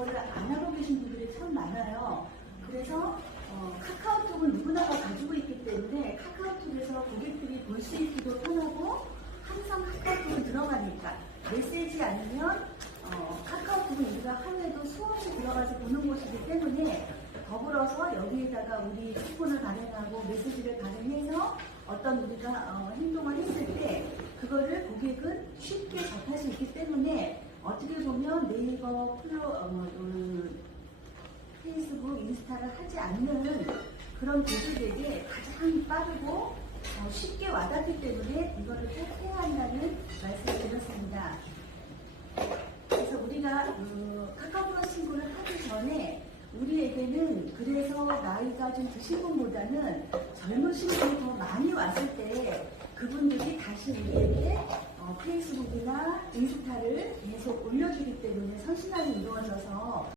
그거를 안 하고 계신 분들이 참 많아요. 그래서 어, 카카오톡은 누구나가 가지고 있기 때문에 카카오톡에서 고객들이 볼 수 있기도 편하고 항상 카카오톡은 들어가니까 메시지 아니면 어, 카카오톡은 우리가 하루에도 수없이 들어가서 보는 곳이기 때문에 더불어서 여기에다가 우리 쿠폰을 발행하고 메시지를 발행해서 어떤 우리가 어, 행동을 했을 때 그거를 고객은 쉽게 접할 수 있기 때문에 어떻게 보면 네이버 플로 어, 그 페이스북, 인스타를 하지 않는 그런 도주들에게 가장 빠르고 어, 쉽게 와닿기 때문에 이거를 꼭 해야 한다는 말씀을 드렸습니다. 그래서 우리가 그 카카오 플러스 친구를 하기 전에 우리에게는 그래서 나이가 좀 드신 분보다는 젊으신 분이 더 많이 왔을 때 그분들이 다시 우리에게 어, 페이스북이나 인스타를 계속 올려주기 때문에 이루어져서